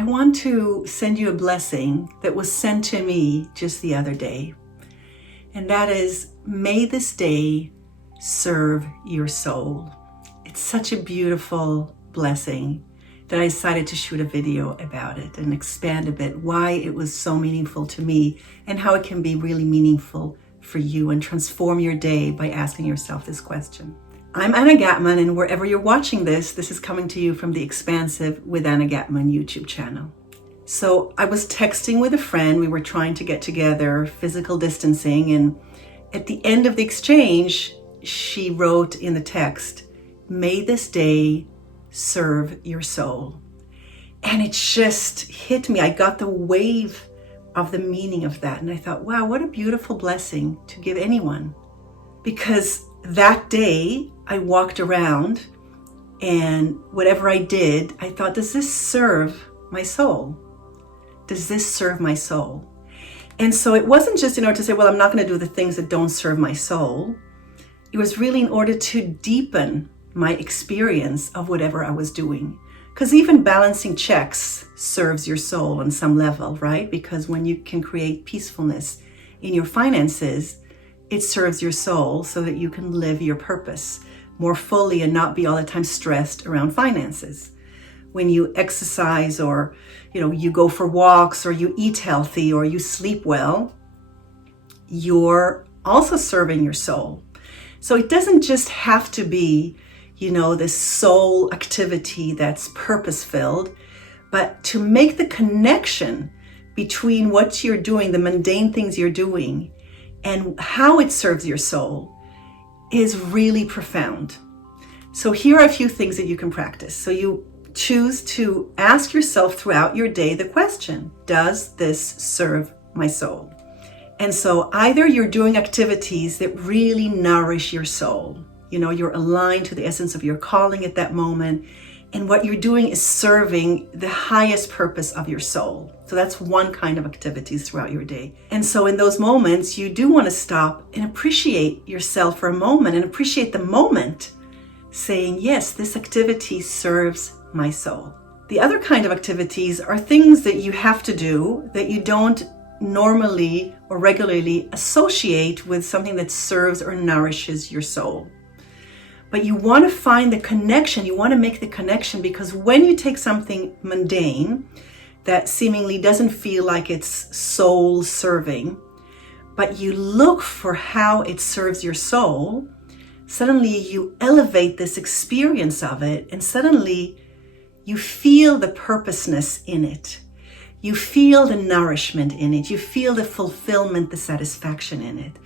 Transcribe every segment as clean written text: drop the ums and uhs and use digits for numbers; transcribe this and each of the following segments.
I want to send you a blessing that was sent to me just the other day. And that is, may this day serve your soul. It's such a beautiful blessing that I decided to shoot a video about it and expand a bit why it was so meaningful to me and how it can be really meaningful for you and transform your day by asking yourself this question. I'm Anna Gatman, and wherever you're watching this, this is coming to you from the Expansive with Anna Gatman YouTube channel. So I was texting with a friend. We were trying to get together, physical distancing, and at the end of the exchange, she wrote in the text, "May this day serve your soul." And it just hit me. I got the wave of the meaning of that. And I thought, wow, what a beautiful blessing to give anyone. Because that day I walked around and whatever I did, I thought, does this serve my soul? Does this serve my soul? And so it wasn't just, to say, well, I'm not going to do the things that don't serve my soul. It was really in order to deepen my experience of whatever I was doing. Because even balancing checks serves your soul on some level, right? Because when you can create peacefulness in your finances, it serves your soul so that you can live your purpose more fully and not be all the time stressed around finances. When you exercise or, you go for walks or you eat healthy or you sleep well, you're also serving your soul. So it doesn't just have to be, this soul activity that's purpose-filled, but to make the connection between what you're doing, the mundane things you're doing, and how it serves your soul is really profound. So here are a few things that you can practice. So you choose to ask yourself throughout your day the question, does this serve my soul? And so either you're doing activities that really nourish your soul, you're aligned to the essence of your calling at that moment, and what you're doing is serving the highest purpose of your soul. So that's one kind of activities throughout your day. And so in those moments, you do want to stop and appreciate yourself for a moment and appreciate the moment, saying, yes, this activity serves my soul. The other kind of activities are things that you have to do that you don't normally or regularly associate with something that serves or nourishes your soul. But you want to find the connection, you want to make the connection, because when you take something mundane that seemingly doesn't feel like it's soul serving, but you look for how it serves your soul, suddenly you elevate this experience of it, and suddenly you feel the purposeness in it. You feel the nourishment in it. You feel the fulfillment, the satisfaction in it.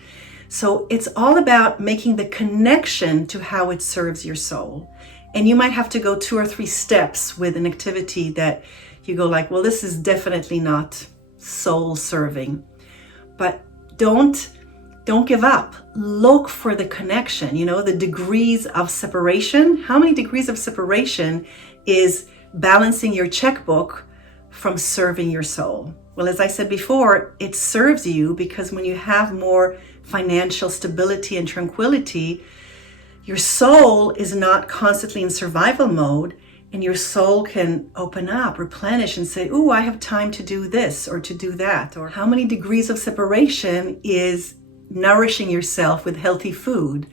So it's all about making the connection to how it serves your soul. And you might have to go 2 or 3 steps with an activity that you go like, well, this is definitely not soul serving. But don't give up. Look for the connection, the degrees of separation. How many degrees of separation is balancing your checkbook from serving your soul? Well, as I said before, it serves you because when you have more financial stability and tranquility, your soul is not constantly in survival mode, and your soul can open up, replenish, and say, "Ooh, I have time to do this or to do that." Or how many degrees of separation is nourishing yourself with healthy food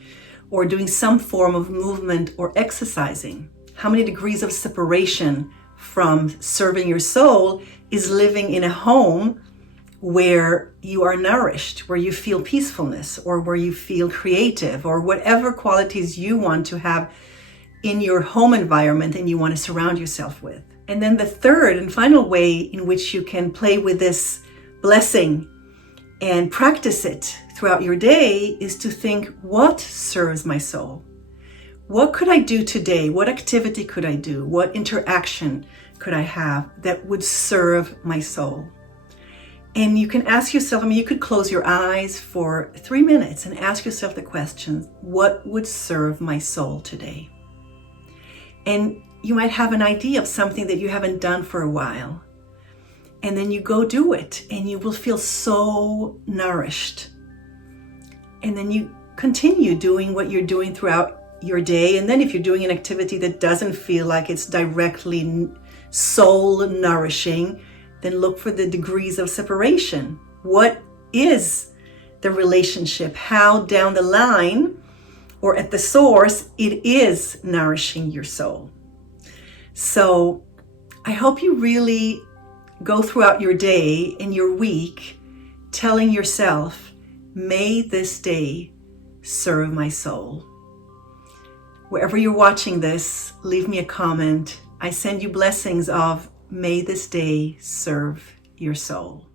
or doing some form of movement or exercising? How many degrees of separation from serving your soul is living in a home where you are nourished, where you feel peacefulness, or where you feel creative, or whatever qualities you want to have in your home environment and you want to surround yourself with. And then the third and final way in which you can play with this blessing and practice it throughout your day is to think, what serves my soul? What could I do today? What activity could I do? What interaction could I have that would serve my soul? And you can ask yourself, you could close your eyes for 3 minutes and ask yourself the question, what would serve my soul today? And you might have an idea of something that you haven't done for a while. And then you go do it and you will feel so nourished. And then you continue doing what you're doing throughout your day. And then if you're doing an activity that doesn't feel like it's directly soul nourishing, then look for the degrees of separation. What is the relationship? How down the line or at the source it is nourishing your soul? So I hope you really go throughout your day and your week telling yourself, may this day serve my soul. Wherever you're watching this, leave me a comment. I send you blessings of, may this day serve your soul.